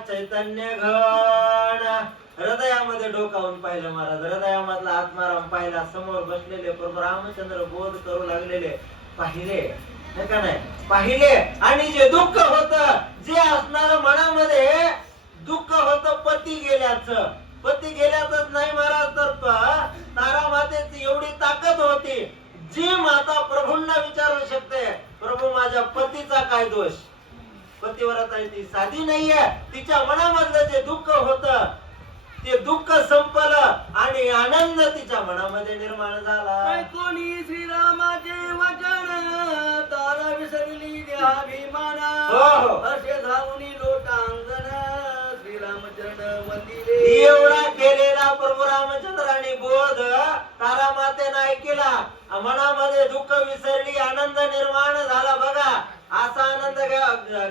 चैतन्य घन. हृदयामध्ये डोकावून पाहिलं महाराज, हृदयामधला आत्माराम पाहिला, समोर बसलेले प्रभू रामचंद्र बोध करू लागलेले पाहिले का नाही, पाहिले. आणि जे दुःख होत, जे असणार मनामध्ये दुःख होत पती गेल्याच नाही महाराज, तर तारा मातेची एवढी ताकद होती जी माता प्रभूंना विचारू शकते, प्रभू माझ्या पतीचा काय दोष. पतिव्रता ती साधी नाहीये, तिच्या मनामधलं जे दुःख होत ते दुःख संपलं आणि आनंद तिच्या मनामध्ये निर्माण झाला. कोणी श्रीरामाचे वचन तारा विसरली देहाभिमान. असे धावून लोटांगण श्रीरामचरण मंदिरे. एवढा केलेला प्रभू रामचंद्राने बोध तारा मातेने ऐकला, मनामध्ये दुःख विसरली, आनंद निर्माण झाला. बघा असा आनंद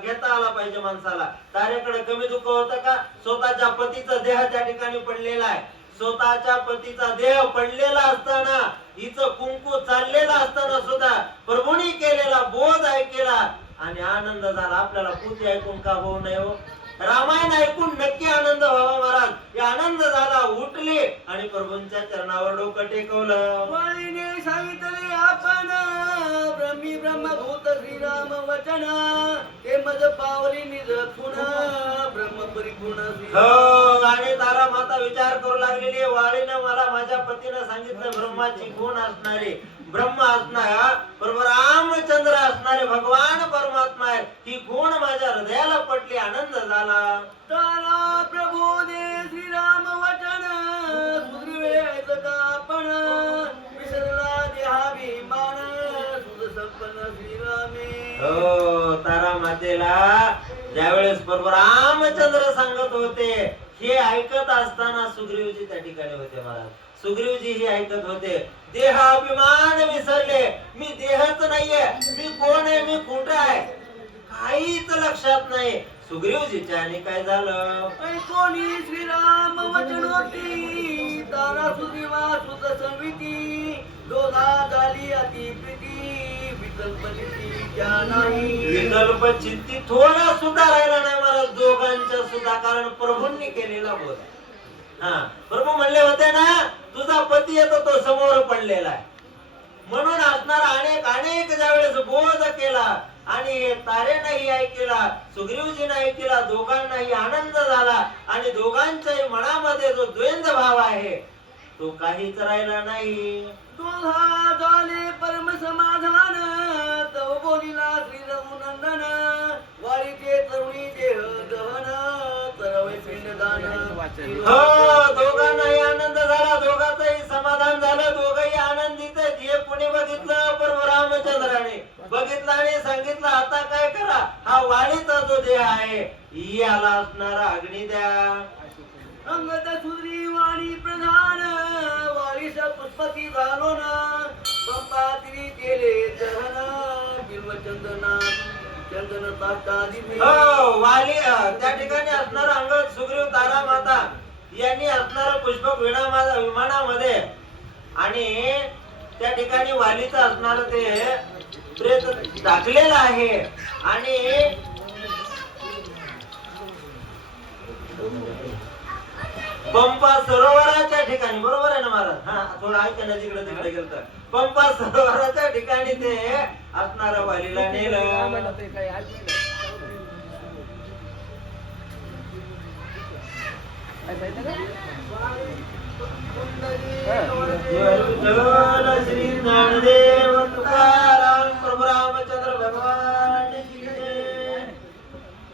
घेता आला पाहिजे माणसाला. तारेकडे कमी दुःख होतं का? स्वतःच्या पतीचा देह त्या ठिकाणी पडलेला आहे, स्वतःच्या पतीचा देह पडलेला असताना, हिचं कुंकू चाललेला असताना सुद्धा प्रभूंनी केलेला बोध ऐकला आणि आनंद झाला. आपल्याला पुढे ऐकून का होऊ नये हो? रामायण ऐकून नक्की आनंद व्हावा महाराज. या आनंद झाला, उठले आणि प्रभूंच्या चरणावर डोकं टेकवलं. वाणीने सांगितले आपण ब्रह्मी ब्रह्मभूत श्रीराम वचन, ते मज पावली निज खुण ब्रह्म परिपूर्ण. हो, आणि तारा माता विचार करू लागलेली, वाळीनं मला माझ्या पतीनं सांगितलं ब्रह्माची गुण असणारे, ब्रह्म असणार, प्रभू रामचंद्र असणारे भगवान परमात्मा आहे, ही गुण माझ्या हृदयाला पटली, आनंद झाला. तारा प्रभूने श्रीराम वचन सुग्रीवे ऐकता आपण, विसरला देहाभिमान सुध संपन्न श्रीरामे. हो, तारा मातेला ज्यावेळेस प्रभू रामचंद्र सांगत होते, हे ऐकत असताना सुग्रीवजी त्या ठिकाणी होते महाराज. सुग्रीवजी हे ऐकत होते, देहाभिमान विसरले, मी देहच नाहीये, मी कोण आहे, मी कुठं आहे, काहीच लक्षात नाही. सुग्रीवजीच्या आणि काय झालं? कोणी श्रीराम वचन होती, तारा सुग्रीवा सुत संविती, दोघा झाली अति प्रीती, विकल्प चित्ती क्या नाही. विकल्प चित्ती थोडा सुद्धा राहिला नाही महाराज दोघांच्या सुद्धा, कारण प्रभूंनी केलेला बोध. हा, प्रभू म्हणले होते ना, तुझा पती येतो तो समोर पडलेला आहे, म्हणून असणारा अनेक ज्यावेळेस बोध केला आणि तारेनंही ऐकला, सुग्रीवजीने ऐकला, दोघांनाही आनंद झाला आणि दोघांच्याही मनामध्ये जो द्वंद्व भाव आहे तो काहीच राहिला नाही. दोघा झाले परम समाधान, तव बोलिला श्री रघुनंदन, वाळीचे तरुणी देह दहन, तरवे पिंडदान. हो, दोघांनाही आनंद झाला, दोघांचंही समाधान झालं, दोघंही आनंदित आहेत. हे कुणी बघितलं? प्रभू रामचंद्राने बघितलं आणि सांगितलं, आता काय करा, हा वाळीचा जो देह आहे याला असणारा अग्नी द्या. अंगद सुद्री वाणी प्रधान, वाळीस पुष्पती झालो ना, पंपातिरी केले दहन, बिल्व चंदना चंदन ताटादी. हो, वाली त्या ठिकाणी असणारा अंगद, सुग्रीव, तारा माता यांनी असणारा पुष्पक विमानामध्ये आणि त्या ठिकाणी वालीचं असणार ते प्रेत टाकलेलं आहे आणि पंपा सरोवराच्या ठिकाणी, बरोबर आहे ना महाराज? हा, थोडं ऐका ना, जिकडे तिकडे गेलं तर पंपा सरोवराच्या ठिकाणी ते असणारा वालीला नेलं. श्री ज्ञानदेव